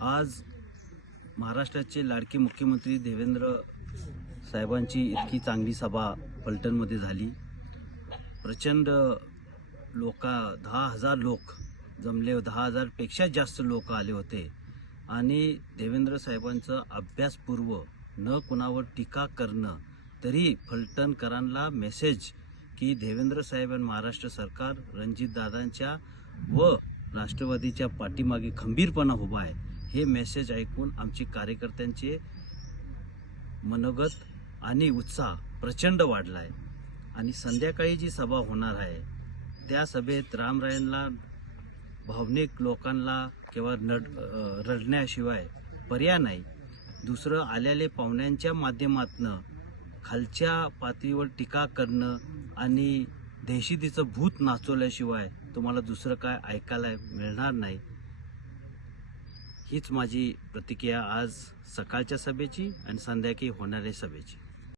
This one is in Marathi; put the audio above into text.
आज महाराष्ट्राचे लाडके मुख्यमंत्री देवेंद्र साहेबांची इतकी चांगली सभा फलटणमध्ये झाली। प्रचंड 10,000 लोक जमले, 10,000 पेक्षा जास्त लोक आले होते आणि देवेंद्र साहेबांचं अभ्यासपूर्व न कुणावर टीका करणं, तरी फलटणकरांना मेसेज की देवेंद्र साहेब आणि महाराष्ट्र सरकार रणजितदादांच्या व राष्ट्रवादीच्या पाठीमागे खंबीरपणा उभा आहे, हे मेसेज ऐकून आमची कार्यकर्त्यांचे मनोगत आणि उत्साह प्रचंड वाढला आहे। आणि संध्याकाळी जी सभा होणार आहे त्या सभेत रामरायांना, भावनिक लोकांना किंवा रडण्याशिवाय पर्याय नाही। दुसरं, आलेले पाहुण्यांच्या माध्यमातून खालच्या पातळीवर टीका करणं आणि दहशतीचं भूत नाचवल्याशिवाय तुम्हाला दुसरं काय ऐकायला मिळणार नाही। हीच माझी प्रतिक्रिया आज सकाळच्या सभेची आणि संध्याकाळी होणाऱ्या सभेची।